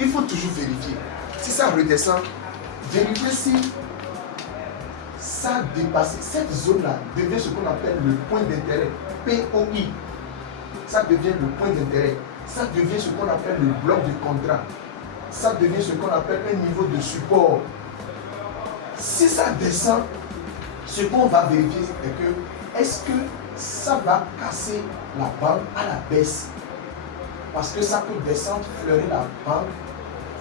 il faut toujours vérifier. Si ça redescend, vérifiez si ça a dépassé. Cette zone-là devient ce qu'on appelle le point d'intérêt. POI. Ça devient le point d'intérêt. Ça devient ce qu'on appelle le bloc de contrat. Ça devient ce qu'on appelle un niveau de support. Si ça descend, ce qu'on va vérifier est que est-ce que ça va casser la bande à la baisse? Parce que ça peut descendre, fleurir la bande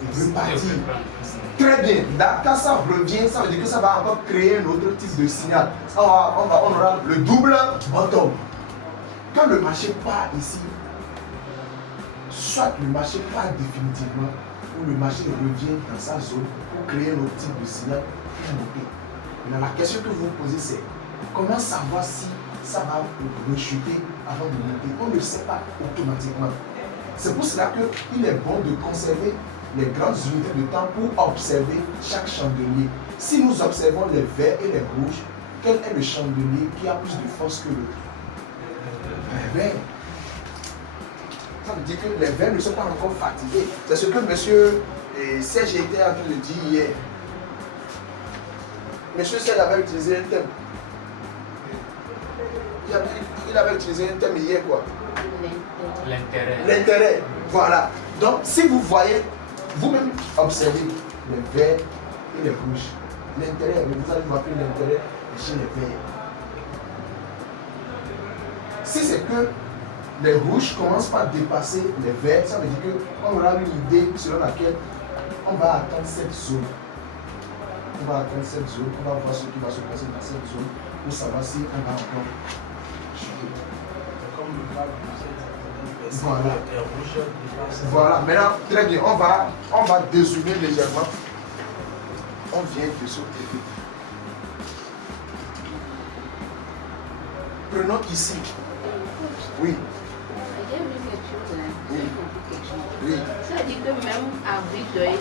et repartir. Très bien. Quand ça revient, ça veut dire que ça va encore créer un autre type de signal. On aura le double bottom. Quand le marché part ici, soit le marché part définitivement, ou le marché revient dans sa zone pour créer un autre type de signal pour monter. Mais la question que vous vous posez, c'est comment savoir si ça va rechuter avant de monter? On ne le sait pas automatiquement. C'est pour cela qu'il est bon de conserver les grandes unités de temps pour observer chaque chandelier. Si nous observons les verts et les rouges, quel est le chandelier qui a plus de force que l'autre? Les verts. Ça veut dire que les verts ne sont pas encore fatigués. C'est ce que M. Serge était en train de dire hier. M. Serge avait utilisé un thème. Il avait utilisé un thème hier quoi? L'intérêt. L'intérêt. Voilà. Donc si vous voyez, vous-même observez les verts et les rouges. L'intérêt, vous allez voir que l'intérêt est chez les verts. Si c'est que les rouges commencent par dépasser les verts, ça veut dire qu'on aura une idée selon laquelle on va atteindre cette zone. On va atteindre cette zone, on va voir ce qui va se passer dans cette zone pour savoir si on va encore chuter. Comme le cas de cette Voilà. les rouges dépassent. Voilà, maintenant, très bien, on va dézoomer légèrement. On vient de sauter. Prenons ici. Oui. J'ai vu quelque chose là. Oui. J'ai compris quelque chose. Oui. Ça dit que même à vue d'œil,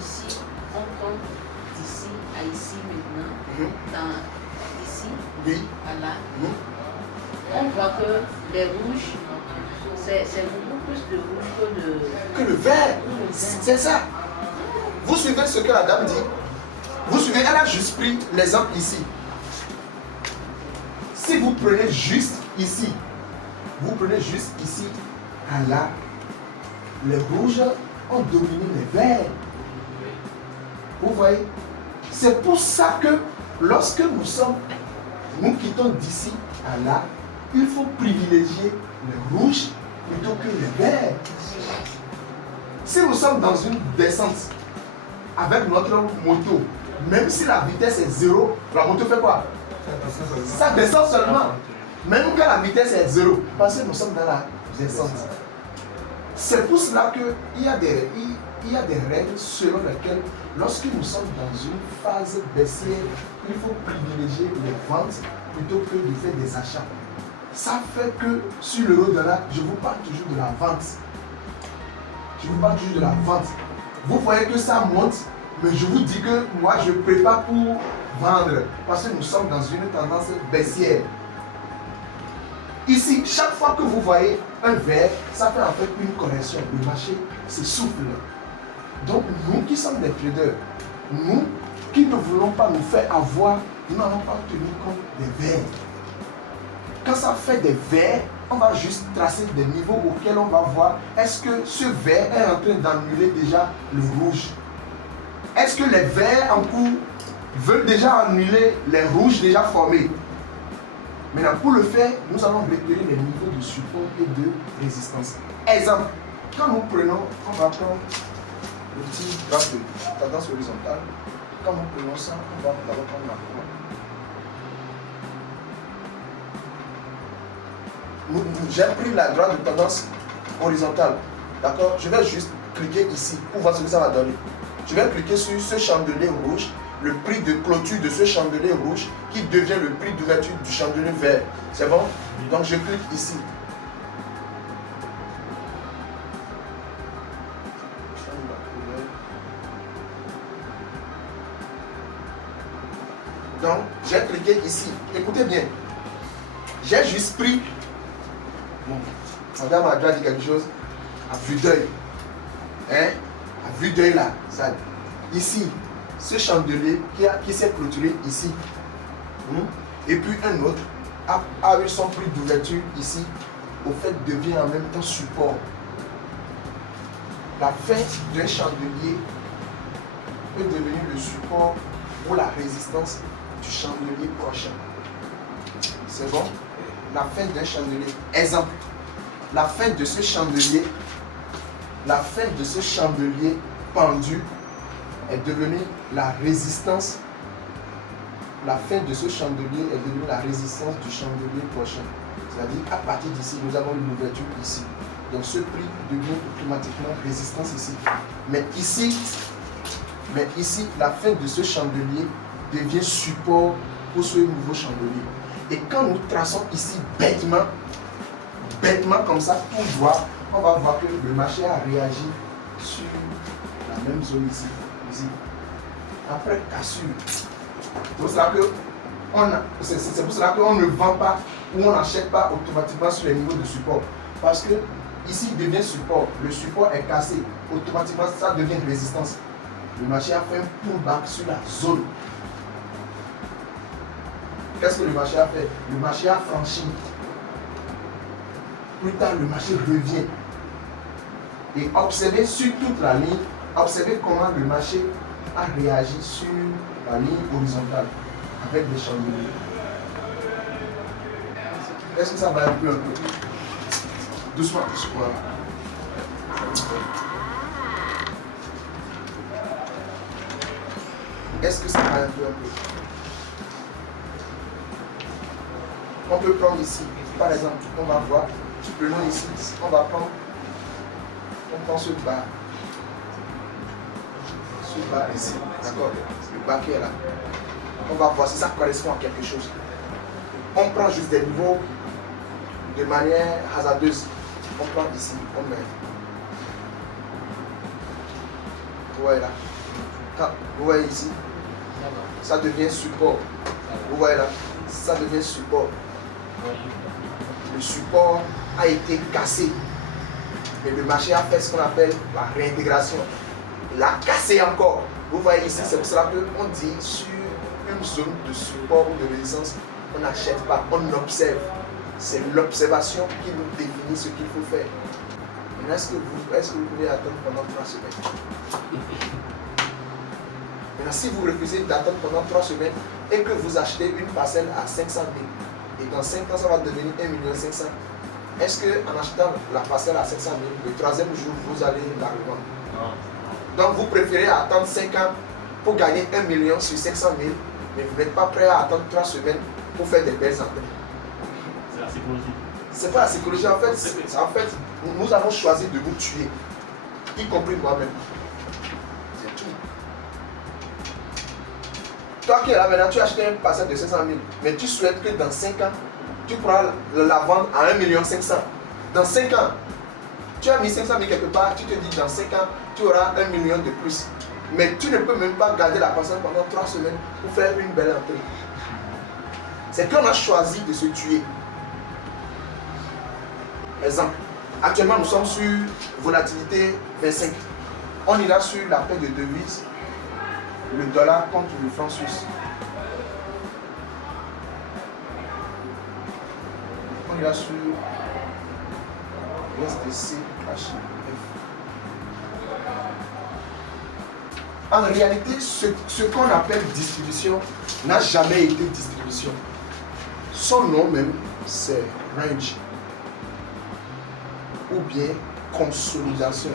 si on compte d'ici à ici maintenant, ici, Oui. à là, Oui. on voit que les rouges, c'est beaucoup plus de rouge Que le vert. C'est ça. Vous suivez ce que la dame dit. Vous suivez, elle a juste pris l'exemple ici. Si vous prenez juste ici, à là, les rouges ont dominé les verts. Vous voyez? C'est pour ça que lorsque nous quittons d'ici à là, il faut privilégier les rouges plutôt que les verts. Si nous sommes dans une descente avec notre moto, même si la vitesse est 0, la moto fait quoi? Ça descend seulement. Même quand la vitesse est 0, parce que nous sommes dans la descente. C'est pour cela qu'il y a des règles selon lesquelles, lorsque nous sommes dans une phase baissière, il faut privilégier les ventes plutôt que de faire des achats. Ça fait que sur le haut-delà, je vous parle toujours de la vente. Vous voyez que ça monte, mais je vous dis que moi je prépare pour vendre parce que nous sommes dans une tendance baissière. Ici, chaque fois que vous voyez un vert, ça fait en fait une correction. Le marché s'essouffle. Donc nous qui sommes des traders, nous qui ne voulons pas nous faire avoir, nous n'allons pas tenir compte des verts. Quand ça fait des verts, on va juste tracer des niveaux auxquels on va voir est-ce que ce vert est en train d'annuler déjà le rouge. Est-ce que les verts en cours veulent déjà annuler les rouges déjà formés. Maintenant, pour le faire, nous allons repérer les niveaux de support et de résistance. Exemple, quand nous prenons, on va prendre le petit graphe de tendance horizontale. Quand nous prenons ça, on va d'abord prendre la croix. J'ai pris la grande de tendance horizontale. D'accord? Je vais juste cliquer ici pour voir ce que ça va donner. Je vais cliquer sur ce chandelier rouge, le prix de clôture de ce chandelier rouge qui devient le prix d'ouverture du chandelier vert. C'est bon? Donc je clique ici. Donc j'ai cliqué ici. Écoutez bien. J'ai juste pris. Bon, madame a déjà dit quelque chose. à vue d'œil. Hein? À vue d'œil là. Ça, ici, ce chandelier qui s'est clôturé ici. Et puis un autre a eu son prix d'ouverture ici. Au fait, devient en même temps support. La fin d'un chandelier peut devenir le support pour la résistance du chandelier prochain. C'est bon? La fin d'un chandelier. Exemple, la fin de ce chandelier pendu est devenue la résistance. La fin de ce chandelier est devenue la résistance du chandelier prochain. C'est-à-dire qu'à partir d'ici, nous avons une ouverture ici. Donc ce prix devient automatiquement résistance ici. Mais ici, la fin de ce chandelier devient support pour ce nouveau chandelier. Et quand nous traçons ici bêtement comme ça, tout droit, on va voir que le marché a réagi sur la même zone ici. Après cassure. C'est pour cela qu'on ne vend pas ou on n'achète pas automatiquement sur les niveaux de support. Parce que ici il devient support, le support est cassé, automatiquement ça devient résistance. Le marché a fait un pullback sur la zone. Qu'est-ce que le marché a fait? Le marché a franchi. Plus tard, le marché revient. Et observez sur toute la ligne, observez comment le marché a réagi sur la ligne horizontale avec des chandeliers. Est-ce que ça va un peu? Doucement, doucement. Est-ce que ça va un peu? On peut prendre ici, par exemple, on va voir, prenons ici, on va prendre, on prend ce bas ici, d'accord, le bas qui est là. On va voir si ça correspond à quelque chose. On prend juste des niveaux de manière hasardeuse. On prend ici, on met. Voilà. Vous voyez ici, ça devient support. Vous voyez là, ça devient support. Le support a été cassé. Et le marché a fait ce qu'on appelle la réintégration. Il a cassé encore. Vous voyez ici, c'est pour cela qu'on dit sur une zone de support ou de résistance, on n'achète pas, on observe. C'est l'observation qui nous définit ce qu'il faut faire. Maintenant, est-ce que vous pouvez attendre pendant 3 semaines? Maintenant, si vous refusez d'attendre pendant 3 semaines et que vous achetez une parcelle à 500 000, et dans 5 ans, ça va devenir 1 500 000, est-ce qu'en achetant la parcelle à 500 000, le 3e jour, vous allez la revendre? Non. Donc, vous préférez attendre 5 ans pour gagner 1 million sur 500 000, mais vous n'êtes pas prêt à attendre 3 semaines pour faire des belles entrées. C'est la psychologie. C'est pas la psychologie, en fait, nous avons choisi de vous tuer, y compris moi-même. C'est tout. Toi qui es là maintenant, tu as acheté une parcelle de 500 000, mais tu souhaites que dans 5 ans, tu pourras la vendre à 1 500 000. Dans 5 ans, tu as mis 500 000 quelque part, tu te dis dans 5 ans, tu auras 1 million de plus. Mais tu ne peux même pas garder la parcelle pendant 3 semaines pour faire une belle entrée. C'est qu'on a choisi de se tuer. Exemple, actuellement nous sommes sur volatilité 25. On ira sur la paire de devises, le dollar contre le franc suisse. On ira sur SDC HF. En réalité, ce qu'on appelle distribution n'a jamais été distribution. Son nom même, c'est range ou bien consolidation.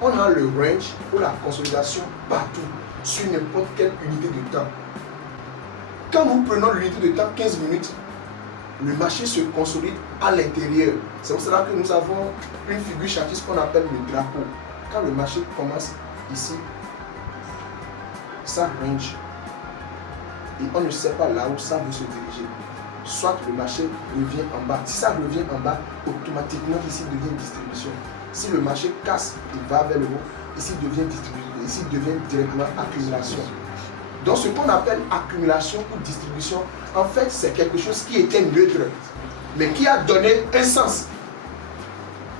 On a le range ou la consolidation partout, sur n'importe quelle unité de temps. Quand nous prenons l'unité de temps 15 minutes, le marché se consolide à l'intérieur. C'est pour cela que nous avons une figure chartiste qu'on appelle le drapeau. Quand le marché commence ici, ça range. Et on ne sait pas là où ça veut se diriger. Soit le marché revient en bas. Si ça revient en bas, automatiquement ici devient distribution. Si le marché casse, il va vers le haut, ici devient distribution. Ici devient directement accumulation. Donc ce qu'on appelle accumulation ou distribution, en fait c'est quelque chose qui était neutre. mais qui a donné un sens.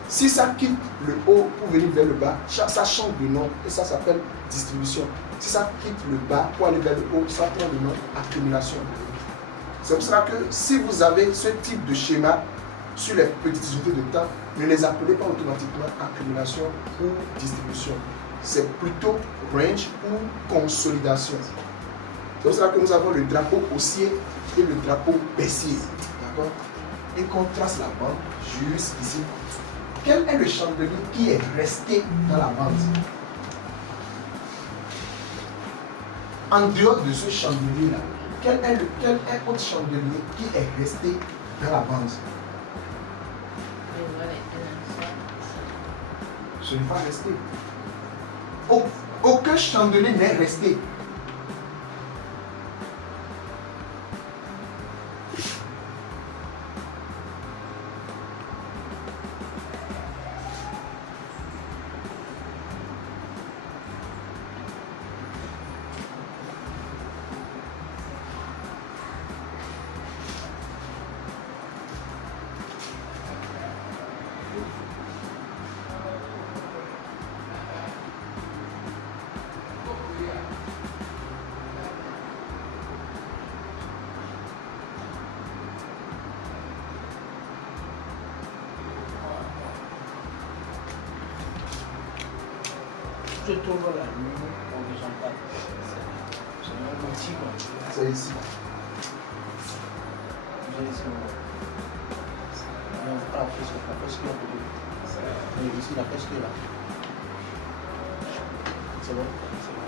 Si ça quitte le haut pour venir vers le bas, ça change de nom et ça s'appelle distribution. Si ça quitte le bas pour aller vers le haut, ça prend le nom accumulation. C'est pour cela que si vous avez ce type de schéma sur les petites unités de temps, ne les appelez pas automatiquement accumulation ou distribution. C'est plutôt range ou consolidation. C'est pour cela que nous avons le drapeau haussier et le drapeau baissier. D'accord? Et qu'on trace la bande juste ici. Quel est le chandelier qui est resté dans la bande? En dehors de ce chandelier-là, quel est autre chandelier qui est resté dans la bande? Ce n'est pas resté. Aucun chandelier n'est resté. Je trouve la ligne horizontale. C'est un outil quoi. C'est ici. J'ai ici. On va la presque là. Mais ici, la presque là. C'est bon? C'est bon.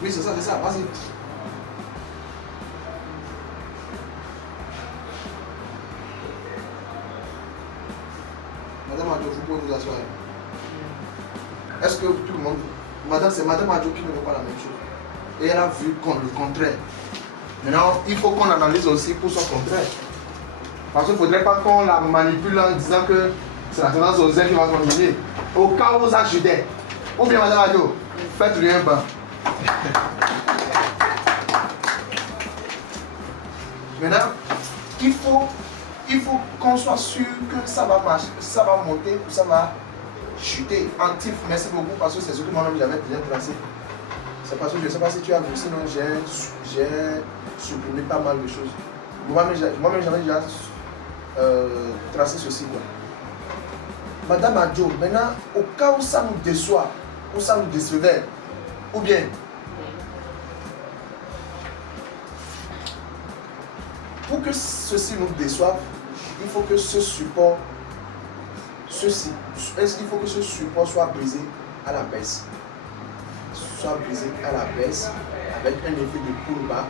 Oui, c'est ça, vas-y. Madame Adjo, vous pouvez vous asseoir. Est-ce que tout le monde... Madame, c'est Madame Adjo qui ne veut pas la même chose. Et elle a vu le contraire. Maintenant, il faut qu'on analyse aussi pour son contraire. Parce qu'il ne faudrait pas qu'on la manipule en disant que c'est la tendance aux ailes qui va continuer. Au cas où ça chutait. Ou bien Madame Adjo, faites-lui un bain. Maintenant, il faut qu'on soit sûr que ça va marcher, ça va monter ou ça va chuter. Antif, merci beaucoup parce que c'est ce que moi-même j'avais bien tracé. C'est parce que je ne sais pas si tu as vu, sinon j'ai supprimé pas mal de choses. Moi-même j'avais déjà tracé ceci. Quoi. Madame Adjo, maintenant, au cas où ça nous déçoit, ou ça nous décevait, ou bien pour que ceci nous déçoive, il faut que ce support, soit brisé à la baisse. Soit brisé à la baisse avec un effet de pullback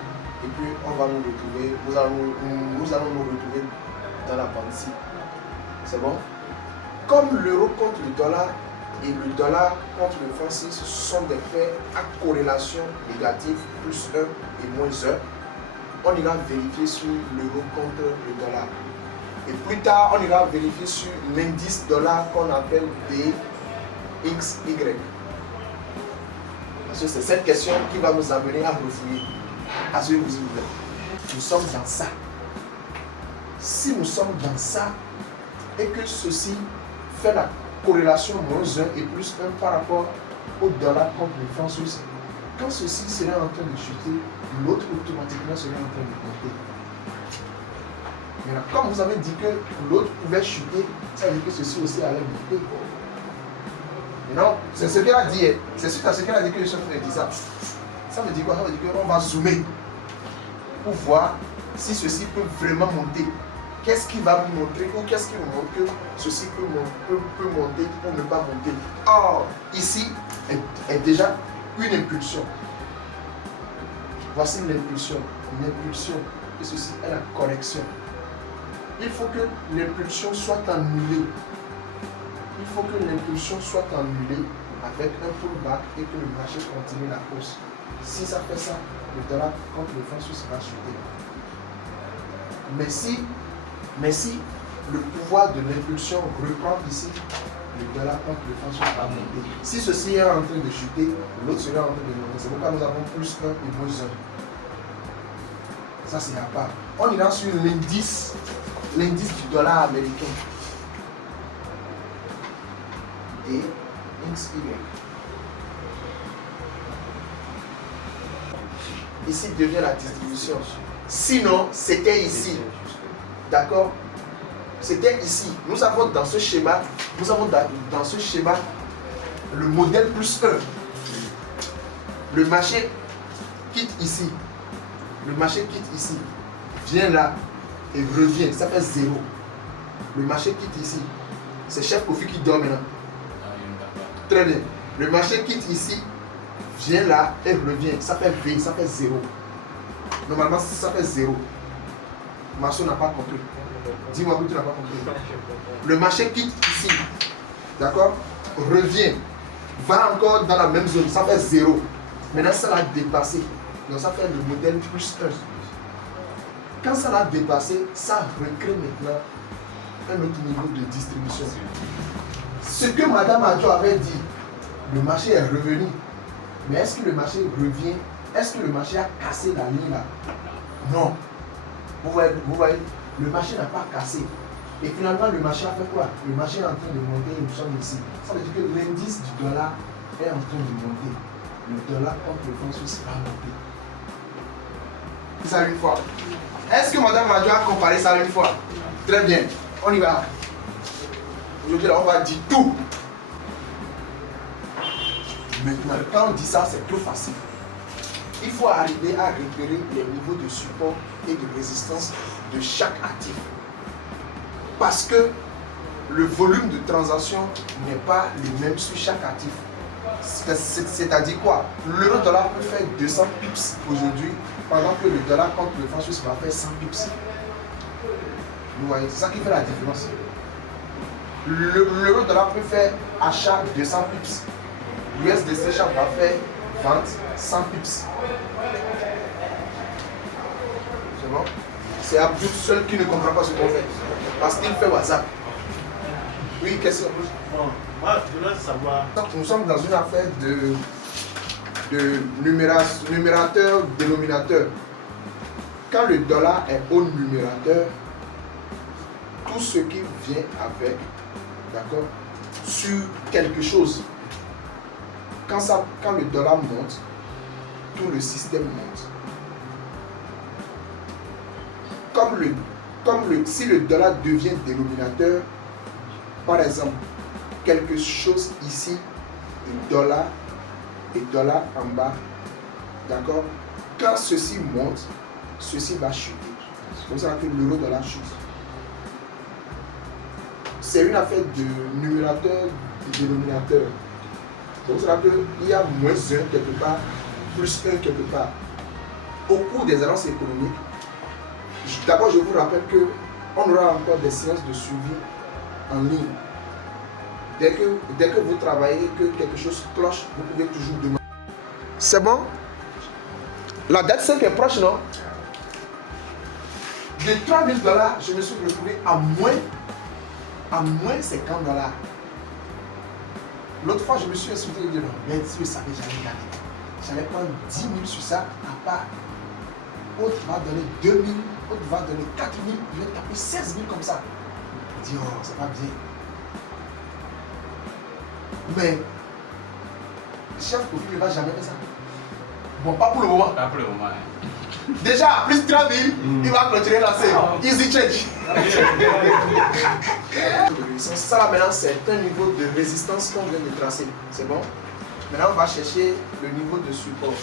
et puis on va nous retrouver, nous allons nous retrouver dans la bande-ci. C'est bon? Comme l'euro contre le dollar et le dollar contre le franc suisse sont des faits à corrélation négative, plus 1 et moins 1, on ira vérifier sur l'euro contre le dollar. Et plus tard, on ira vérifier sur l'indice dollar qu'on appelle DXY. Parce que c'est cette question qui va nous amener à refouiller. Asseyez-vous s'il vous plaît. Nous sommes dans ça. Si nous sommes dans ça et que ceci fait la corrélation moins 1 et plus 1 par rapport au dollar contre le franc suisse, quand ceci serait en train de chuter, l'autre automatiquement serait en train de monter. Maintenant, comme vous avez dit que l'autre pouvait chuter, ça veut dire que ceci aussi allait monter. Non, c'est ce qu'elle a dit. C'est suite à ce qu'elle a dit que je suis en train de dire ça. Ça veut dire quoi? Ça veut dire qu'on va zoomer pour voir si ceci peut vraiment monter. Qu'est-ce qui va nous montrer ou qu'est-ce qui nous montre que ceci peut monter ou ne pas monter? Or, ici est déjà une impulsion. Voici l'impulsion. Une impulsion. Et ceci est la correction. Il faut que l'impulsion soit annulée. Il faut que l'impulsion soit annulée avec un pullback et que le marché continue la hausse. Si ça fait ça, le dollar contre le franc suisse va chuter. Mais si le pouvoir de l'impulsion reprend ici, le dollar contre le franc suisse va monter. Si ceci est en train de chuter, l'autre sera en train de monter. C'est pourquoi nous avons plus 1 et moins 1. Ça, c'est à part. On ira sur l'indice du dollar américain. D, X, Y. Ici devient la distribution. Sinon, c'était ici. D'accord? C'était ici. Nous avons dans ce schéma, le modèle plus 1. Le marché quitte ici. Le marché quitte ici. Vient là et revient. Ça fait 0. Le marché quitte ici. C'est chef profit qui dort maintenant. Très bien. Le marché quitte ici. Vient là et revient. Ça fait V. Ça fait 0. Normalement, ça fait 0. Marceau n'a pas compris. Dis-moi que tu n'as pas compris. Le marché quitte ici. D'accord? Revient. Va encore dans la même zone. Ça fait 0. Maintenant, ça l'a dépassé. Donc, ça fait le modèle plus 1. Quand ça l'a dépassé, ça recrée maintenant un autre niveau de distribution. Ce que Madame Adjo avait dit, le marché est revenu. Mais est-ce que le marché revient? Est-ce que le marché a cassé la ligne là? Non. Vous voyez, le marché n'a pas cassé. Et finalement, le marché a fait quoi? Le marché est en train de monter et nous sommes ici. Ça veut dire que l'indice du dollar est en train de monter. Le dollar contre le franc suisse va monter. Ça une fois. Est-ce que Madame Adjo a comparé ça une fois? Très bien. On y va. Aujourd'hui, on va dire tout. Maintenant, quand on dit ça, c'est trop facile. Il faut arriver à repérer les niveaux de support et de résistance de chaque actif. Parce que le volume de transaction n'est pas le même sur chaque actif. C'est-à-dire quoi? L'euro dollar peut faire 200 pips aujourd'hui, pendant que le dollar contre le franc suisse va faire 100 pips. Vous voyez, c'est ça qui fait la différence. L'euro dollar peut faire achat 200 pips. L'USDC Sharp va faire vente 100 pips. C'est bon? C'est Abdou seul qui ne comprend pas ce qu'on fait. Parce qu'il fait WhatsApp. Oui, qu'est-ce que c'est? Bon, moi, je voulais savoir. Nous sommes dans une affaire de numérateur, dénominateur. Quand le dollar est au numérateur, tout ce qui vient avec, d'accord, sur quelque chose, quand le dollar monte, tout le système monte. Si le dollar devient dénominateur, par exemple, quelque chose ici, et dollar en bas, d'accord? Quand ceci monte, ceci va chuter. C'est comme ça que l'euro dollar chute. C'est une affaire de numérateur et dénominateur. C'est pour cela qu'il y a moins 1 quelque part, plus 1 quelque part. Au cours des annonces économiques, d'abord je vous rappelle qu'on aura encore des séances de suivi en ligne. Dès que vous travaillez et que quelque chose cloche, vous pouvez toujours demander. C'est bon? La dette 5 est proche, non? De 3 000 $, je me suis retrouvé à moins 50 $. L'autre fois, je me suis insulté et dit non, mais si je savais, j'allais gagner. J'allais prendre 10 000 sur ça, à part. Autre va donner 2 000, autre va donner 4 000, je vais taper 16 000 comme ça. Je dis, oh, c'est pas bien. Mais, chef Kofi ne va jamais faire ça. Bon, pas pour le moment. Pas pour le moment. Hein. Déjà, plus 3 000, il va clôturer la scène. Easy change. Ça là maintenant, c'est un niveau de résistance qu'on vient de tracer. C'est bon? Maintenant, on va chercher le niveau de support.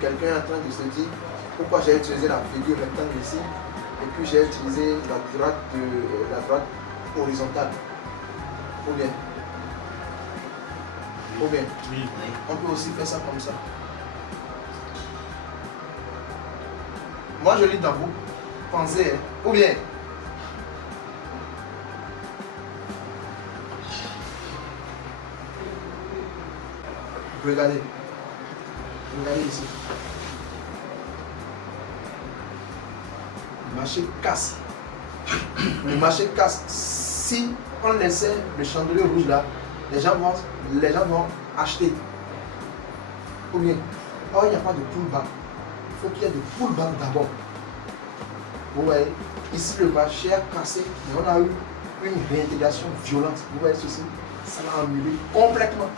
Quelqu'un est en train de se dire pourquoi j'ai utilisé la figure rectangle ici et puis j'ai utilisé la droite horizontale. Ou bien? Ou bien? Oui. On peut aussi faire ça comme ça. Moi je lis dans vous. Pensez, hein? Ou bien? Regardez. Regardez ici. Le marché casse. Le marché casse. Si on laissait le chandelier rouge là, les gens vont acheter. Ou bien, il n'y a pas de pullback. Il faut qu'il y ait de pullback d'abord. Vous voyez, ici le marché a cassé, mais on a eu une réintégration violente. Vous voyez ceci? Ça l'a annulé complètement.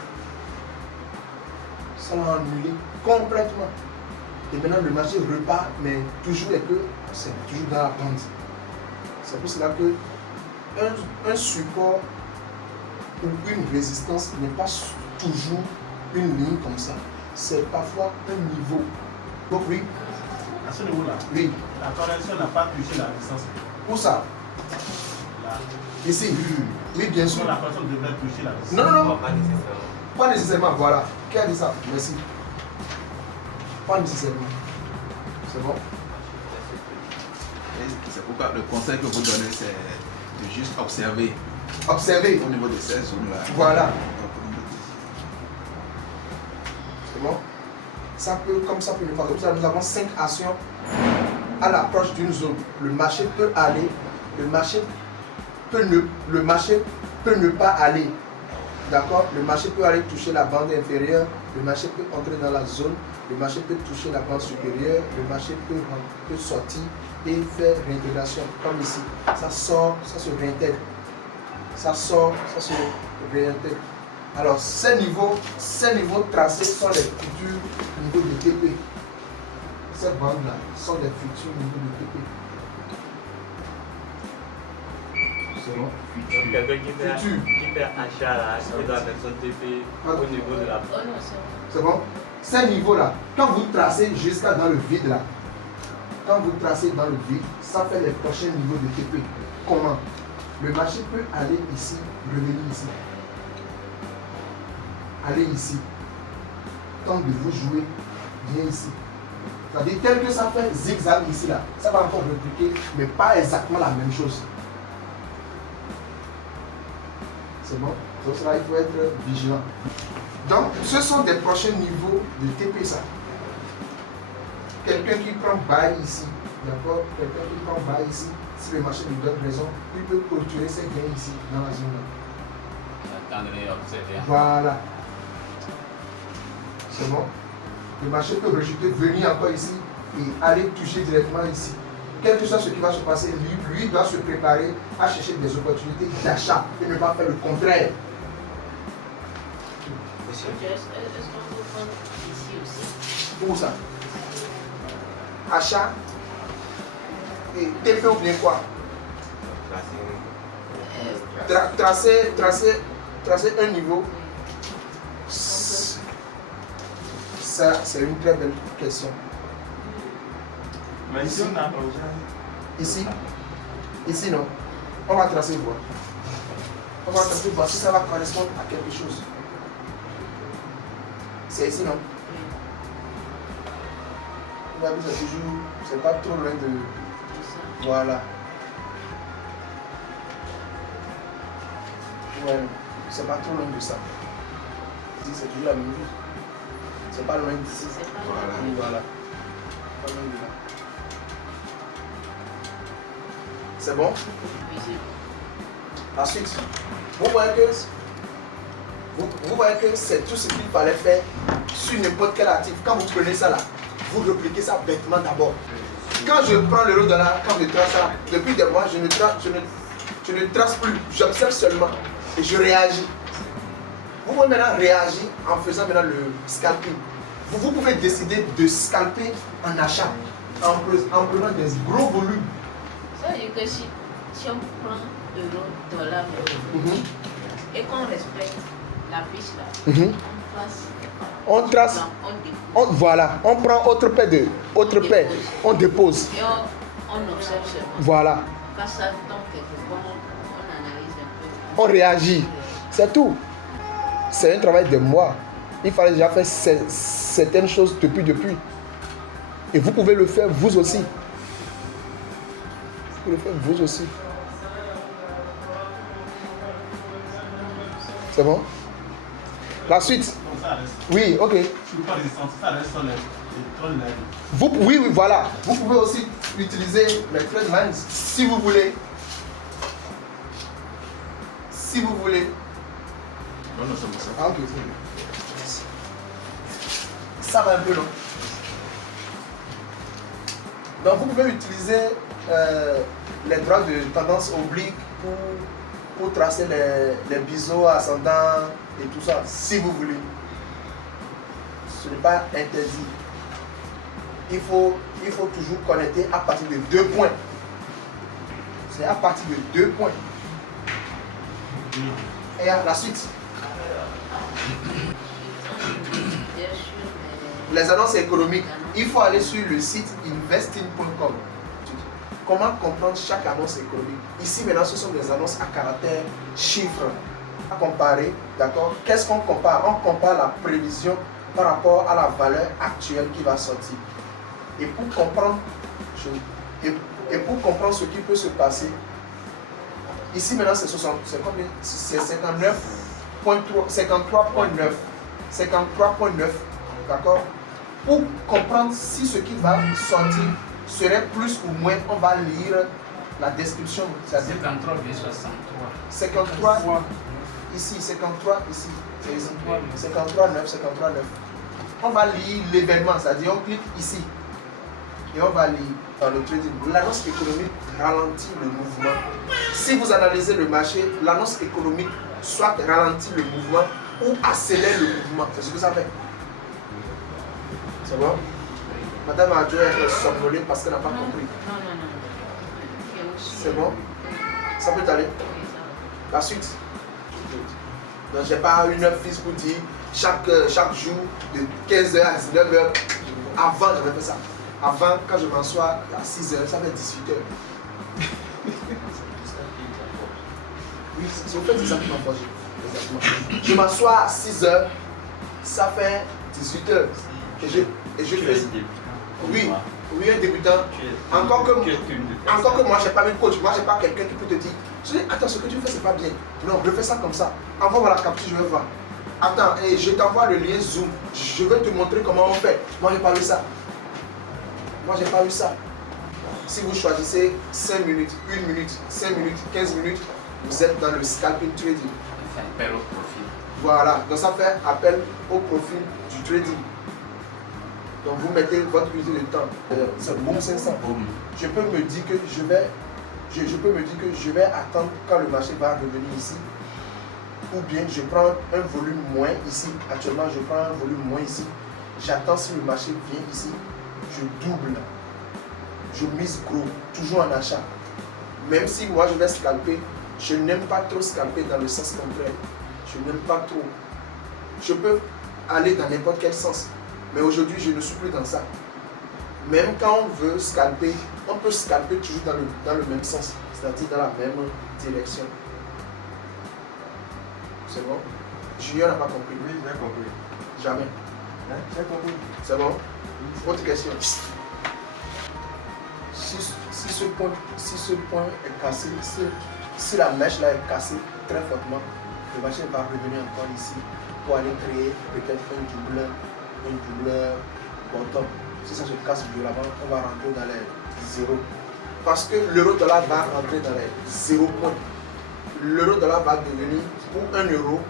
Ça l'a annulé complètement. Et maintenant le marché repart, mais toujours est que c'est toujours dans la pente. C'est pour cela que un support ou une résistance n'est pas toujours une ligne comme ça. C'est parfois un niveau. Donc oui. À ce niveau-là, oui. La correction n'a pas touché la résistance. Où ça? Là. Ici. Oui, bien sûr. La correction devrait toucher la résistance. Non. Pas nécessairement. Voilà. Qui a dit ça? Merci. Pas nécessairement. C'est bon? C'est pourquoi le conseil que vous donnez, c'est de juste observer. Observer. Au niveau de ces zones-là. Voilà. C'est bon? Ça peut, comme ça peut le faire. Nous avons 5 actions à l'approche d'une zone. Le marché peut aller, le marché peut ne pas aller. D'accord? Le marché peut aller toucher la bande inférieure, le marché peut entrer dans la zone, le marché peut toucher la bande supérieure, le marché peut sortir et faire réintégration. Comme ici, ça sort, ça se réintègre. Ça sort, ça se réintègre. Alors, ces niveaux tracés sont les futurs niveaux de TP. Ces bandes-là sont les futurs niveaux de TP. C'est bon? Donc, quelqu'un qui fait achat là, il doit mettre son TP au niveau de la. Oh non, c'est bon. C'est bon? Ces niveaux-là, quand vous tracez jusqu'à dans le vide là, quand vous tracez dans le vide, ça fait les prochains niveaux de TP. Comment? Le marché peut aller ici, revenir ici. Allez ici. Tant de vous jouer, viens ici. C'est-à-dire tel que ça fait zigzag ici là, ça va encore répliquer, mais pas exactement la même chose. C'est bon? Donc cela, il faut être vigilant. Donc, ce sont des prochains niveaux de TP ça. Quelqu'un qui prend bail ici, d'accord? Quelqu'un qui prend bail ici, si le marché lui donne raison, il peut clôturer ses gains ici, dans la zone là. Attendez, observer. Voilà. C'est bon? Le marché peut rejeter, venir encore ici et aller toucher directement ici. Quel que soit ce qui va se passer, lui doit se préparer à chercher des opportunités d'achat et ne pas faire le contraire. Est-ce qu'on peut prendre ici aussi? Pour ça. Achat et TP ou bien quoi? Tracer un niveau. Ça, c'est une très belle question. Mais ici, on a Ici, non. On va tracer voir. On va tracer voir si ça va correspondre à quelque chose. C'est ici, non? Vous avez vu, c'est toujours. C'est pas trop loin de. Voilà. Ouais, c'est pas trop loin de ça. Ici, c'est toujours la même chose. C'est pas loin d'ici. Voilà. Pas loin de là. C'est bon? Ensuite, vous voyez que c'est tout ce qu'il fallait faire sur n'importe quel actif. Quand vous prenez ça là, vous repliquez ça bêtement d'abord. Quand je prends le $, quand je trace ça, depuis des mois, je ne trace plus, j'observe seulement et je réagis. Vous pouvez maintenant réagir en faisant maintenant le scalping. Vous pouvez décider de scalper en achat, en prenant des gros volumes. Ça veut dire que si on prend $, et qu'on respecte la fiche là, on trace, voilà, on prend autre paire, on dépose. Et on observe seulement. Voilà. Quand ça tombe quelque part, on analyse un peu. On réagit, c'est tout. C'est un travail de mois. Il fallait déjà faire certaines choses depuis. Et vous pouvez le faire vous aussi. Vous pouvez le faire vous aussi. C'est bon? La suite. ça reste. Oui, ok. Je ne pas résistance, ça reste sur les trolls là. Oui, oui, voilà. Vous pouvez aussi utiliser les trade lines si vous voulez. Si vous voulez. Non, non, c'est bon ça. Ah, ok, c'est bon. Ça va un peu long. Donc, vous pouvez utiliser les droits de tendance oblique pour tracer les biseaux ascendants et tout ça, si vous voulez. Ce n'est pas interdit. Il faut toujours connecter à partir de 2 points. C'est à partir de 2 points. Et à la suite. Les annonces économiques, il faut aller sur le site investing.com. Comment comprendre chaque annonce économique? Ici maintenant, ce sont des annonces à caractère chiffre. À comparer, d'accord? Qu'est-ce qu'on compare? On compare la prévision par rapport à la valeur actuelle qui va sortir. Et pour comprendre, ce qui peut se passer, ici maintenant c'est 53.9. 53.9, d'accord? Pour comprendre si ce qui va sortir serait plus ou moins, on va lire la description. 53 et 63. 53 ici, 53 ici. 53.9. On va lire l'événement, c'est-à-dire on clique ici et on va lire dans le trading. L'annonce économique ralentit le mouvement. Si vous analysez le marché, l'annonce économique soit ralentit le mouvement ou accélère le mouvement. C'est ce que ça fait. C'est bon? Madame Adjo est somnolée parce qu'elle n'a pas compris. Non. C'est bon? Ça peut aller? La suite. Donc j'ai pas une heure fixe pour dire chaque jour de 15h à 19h. Avant j'avais fait ça. Avant, quand je m'assois à 6h, ça fait 18h. Oui, c'est au fait c'est ça qui m'a forgé. Je m'assois à 6h, ça fait 18h. Et je fais. Oui, un débutant. Encore que moi, je n'ai pas même coach. Moi, je n'ai pas quelqu'un qui peut te dire, attends, ce que tu fais, c'est pas bien. Non, je fais ça comme ça. Envoie-moi la capture, je vais voir. Attends, et je t'envoie le lien Zoom. Je vais te montrer comment on fait. Moi, je n'ai pas eu ça. Si vous choisissez 5 minutes, 1 minute, 5 minutes, 15 minutes, vous êtes dans le scalping trading. Ça fait appel au profil. Voilà, donc ça fait appel au profil du trading. Donc vous mettez votre unité de temps. C'est bon 500. Je peux me dire que je vais attendre quand le marché va revenir ici. Ou bien je prends un volume moins ici. Actuellement, je prends un volume moins ici. J'attends si le marché vient ici. Je double. Je mise gros, toujours en achat. Même si moi je vais scalper, je n'aime pas trop scalper dans le sens contraire. Je n'aime pas trop. Je peux aller dans n'importe quel sens. Mais aujourd'hui, je ne suis plus dans ça. Même quand on veut scalper, on peut scalper toujours dans le même sens. C'est-à-dire dans la même direction. C'est bon? Junior n'a pas compris. Oui, j'ai compris. Jamais. Hein? J'ai compris. C'est bon? Autre question. Si ce point est cassé, si la mèche là est cassée très fortement, le marché va revenir encore ici pour aller créer peut-être un doubleur bottom. Si ça se casse violemment, on va rentrer dans les 0. Parce que l'euro-dollar va rentrer dans les 0 points. L'euro-dollar va devenir, pour 1 euro,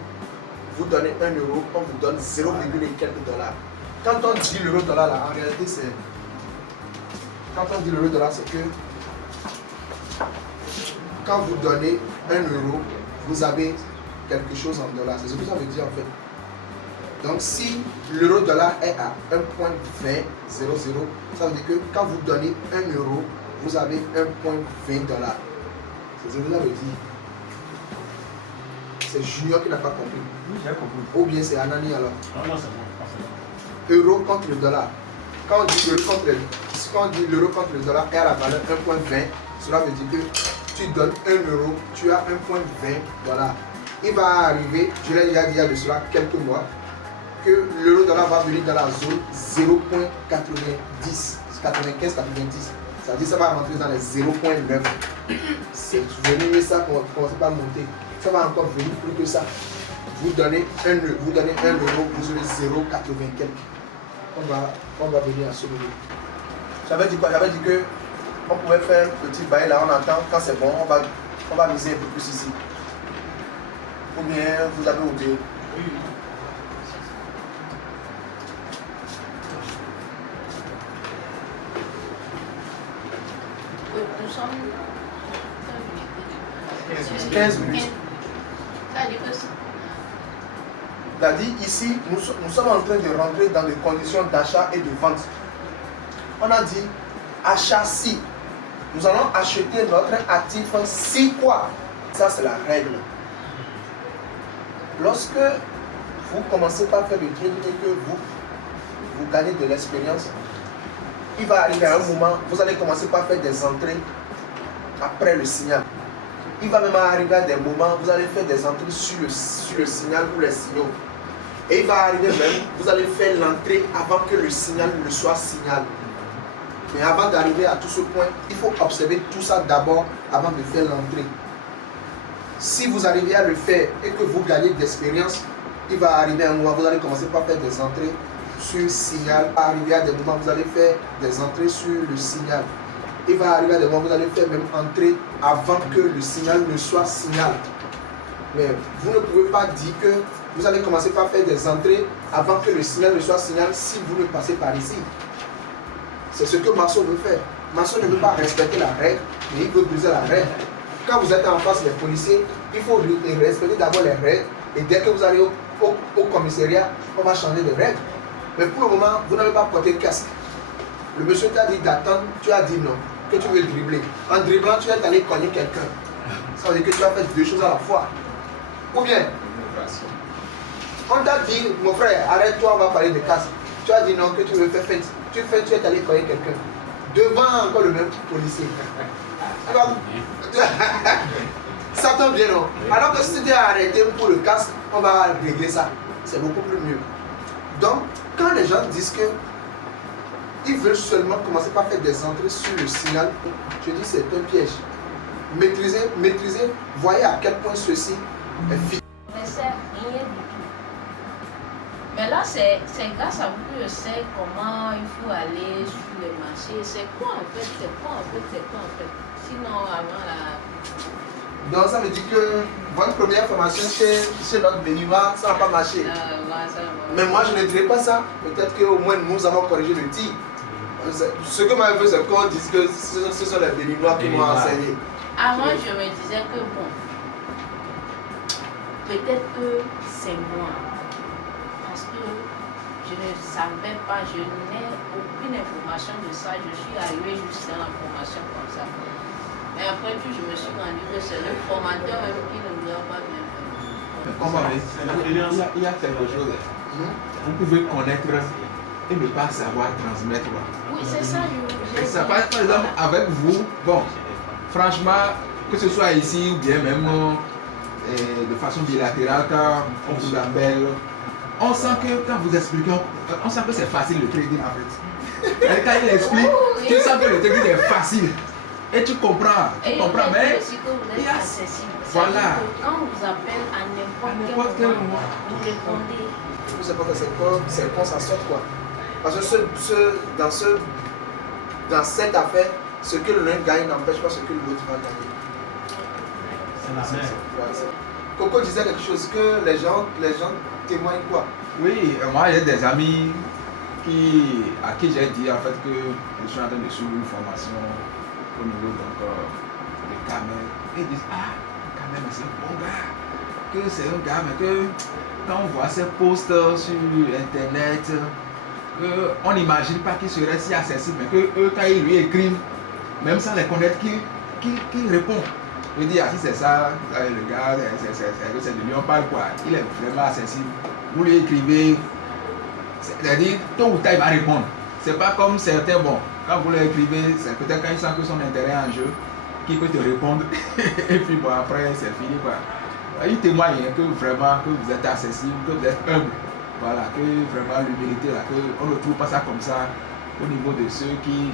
vous donnez 1 euro, on vous donne 0, et quelques dollars. Quand on dit l'euro-dollar là, en réalité c'est... Quand on dit l'euro-dollar, c'est que quand vous donnez 1 euro, vous avez quelque chose en dollars. C'est ce que ça veut dire en fait. Donc si l'euro-dollar est à 1.20, ça veut dire que quand vous donnez 1 euro, vous avez 1.20 dollars. C'est ce que ça veut dire. C'est Junior qui n'a pas compris. Oui, j'ai compris. Ou bien c'est Anani alors. Non, c'est bon. Euro contre le dollar. Quand on dit l'euro contre le dollar est à la valeur 1.20, cela veut dire que tu donnes 1 euro, tu as 1.20 dollars. Il va arriver, je l'ai déjà dit il y a de cela quelques mois, que l'euro-dollar va venir dans la zone 0.90, 95-90. C'est-à-dire que ça va rentrer dans les 0.9. C'est venu ça commencer par monter. Ça va encore venir plus que ça. vous donnez 1 euro, vous aurez 0,80 quelque. On va venir à ce niveau. J'avais dit quoi? J'avais dit que on pouvait faire un petit bail là, on entend, quand c'est bon, on va miser un peu plus ici. Ou bien vous avez oublié. Nous sommes 15 minutes. Ça dit que c'est. Il a dit ici, nous sommes en train de rentrer dans des conditions d'achat et de vente. On a dit achat si. Nous allons acheter notre actif si quoi? Ça c'est la règle. Lorsque vous commencez par faire le trading et que vous gagnez de l'expérience, il va arriver à un moment, vous allez commencer par faire des entrées après le signal. Il va même arriver à des moments, vous allez faire des entrées sur le signal ou les signaux. Et il va arriver même, vous allez faire l'entrée avant que le signal ne soit signal. Mais avant d'arriver à tout ce point, il faut observer tout ça d'abord avant de faire l'entrée. Si vous arrivez à le faire et que vous gagnez d'expérience, il va arriver un moment, vous allez commencer par faire des entrées sur le signal. Arriver à des moments, vous allez faire des entrées sur le signal. Il va arriver à des moments, vous allez faire même entrer avant que le signal ne soit signal. Mais vous ne pouvez pas dire que vous allez commencer par faire des entrées avant que le signal ne soit signal si vous ne passez par ici. C'est ce que Marceau veut faire. Marceau ne veut pas respecter la règle, mais il veut briser la règle. Quand vous êtes en face des policiers, il faut respecter d'abord les règles. Et dès que vous allez au commissariat, on va changer de règles. Mais pour le moment, vous n'avez pas porté de casque. Le monsieur t'a dit d'attendre, tu as dit non, que tu veux dribbler. En dribblant, tu es allé cogner quelqu'un. Ça veut dire que tu as fait deux choses à la fois. Ou bien, on t'a dit, mon frère, arrête-toi, on va parler de casque. Tu as dit non, que tu veux faire fête. Tu es allé cogner quelqu'un. Devant encore le même policier. Ça tombe bien, non? Alors que si tu es arrêté pour le casque, on va régler ça. C'est beaucoup plus mieux. Donc, quand les gens disent que ils veulent seulement commencer par faire des entrées sur le signal, je dis c'est un piège. Maîtrisez, voyez à quel point ceci est fini. Ne sait rien du tout. Mais là, c'est grâce à vous que je sais comment il faut aller sur le marché. C'est quoi en fait? Sinon, avant la... Donc ça veut dire que votre première formation chez notre béninois, ça n'a pas marché. Mais moi je ne dirais pas ça. Peut-être qu'au moins nous avons corrigé le tir. Ce que m'a fait, c'est qu'on dise que ce sont les béninois qui m'ont enseigné. Avant, je me disais que bon, peut-être que c'est moi. Parce que je ne savais pas, je n'ai aucune information de ça. Je suis arrivée juste dans la formation comme ça. Mais après tout, je me suis rendu que c'est le formateur même qui ne nous a pas bien fait. Il y a quelque chose. Vous pouvez connaître et ne pas savoir transmettre. Oui, c'est ça. Par exemple, avec vous, bon, franchement, que ce soit ici ou bien même de façon bilatérale, quand on vous appelle, on sent que quand vous expliquez, on sent que c'est facile le trading en fait. Et quand il explique, tu sens que le trading est facile. Et tu comprends, mais aussi que vous êtes accessible. Voilà. Quand on vous appelle à n'importe quel moment, vous répondez. Je ne sais pas que c'est quand ça sort quoi. Parce que dans cette affaire, ce que l'un gagne n'empêche pas ce que l'autre va gagner. C'est la même. Coco disait quelque chose que les gens témoignent quoi? oui, moi j'ai des amis à qui j'ai dit en fait que je suis en train de suivre une formation au niveau de Kamel. Et ils disent Kamel, mais c'est un bon gars, que c'est un gars, mais que quand on voit ses posts sur internet, on n'imagine pas qu'il serait si accessible, mais que eux, quand ils lui écrivent, même sans les connaître, qu'il répond. Je veux dire, si c'est ça, le gars, c'est de lui on parle quoi, il est vraiment accessible. Vous lui écrivez, c'est-à-dire, tôt ou tard, il va répondre. C'est pas comme certains, bon, quand vous lui écrivez, c'est peut-être quand il sent que son intérêt est en jeu, qu'il peut te répondre, et puis bon, après, c'est fini quoi. Il témoigne que vraiment, que vous êtes accessible, que vous êtes humble. Voilà, que vraiment l'humilité là, qu'on ne trouve pas ça comme ça au niveau de ceux qui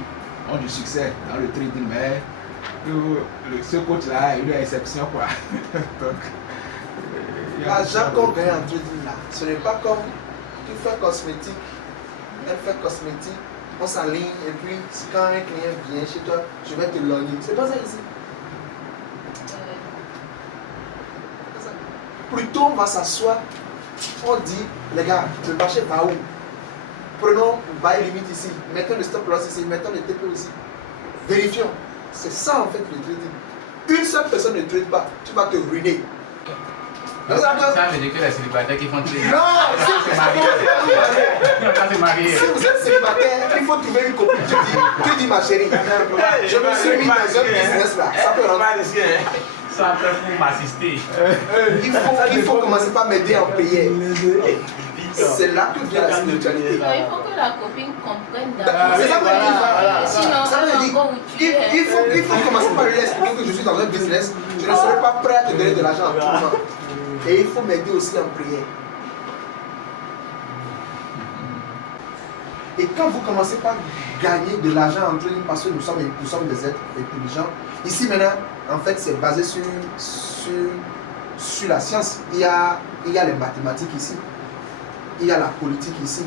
ont du succès dans le trading, mais ce coach là, il est une exception quoi. Donc, L'argent qu'on gagne en trading là, ce n'est pas comme tu fais cosmétique, elle fait cosmétique, on s'aligne et puis quand un client vient chez toi, je vais te logner. C'est pas ça ici. Plutôt on va s'asseoir, on dit, les gars, le marché va où? Prenons buy limite ici, mettons le stop loss ici, mettons le TP aussi. Vérifions. C'est ça en fait le trading. Une seule personne ne trade pas, tu vas te ruiner. Ça veut dire que les célibataires qui font trading. Non, C'est marié. si vous êtes célibataire, il faut trouver une copine. Tu dis ma chérie, je me suis mis dans un business là, ça peut rentrer. Ça peut pour m'assister. Il faut commencer par m'aider à payer. C'est là que vient la spiritualité. Non, il faut que la copine comprenne d'abord. C'est ça que je dis. Sinon, Ça veut dire, encore où tu es. il faut commencer par lui expliquer que je suis dans un business. Je ne serai pas prêt à te donner de l'argent à tout moment. Et il faut m'aider aussi en prière. Et quand vous commencez par gagner de l'argent en trading, parce que nous sommes des êtres intelligents, ici maintenant, en fait, c'est basé sur la science. Il y a les mathématiques ici. Il y a la politique ici.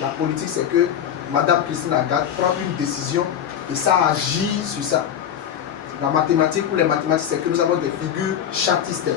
La politique, c'est que Madame Christine Lagarde prend une décision et ça agit sur ça. La mathématique, pour les mathématiques, c'est que nous avons des figures chartistes.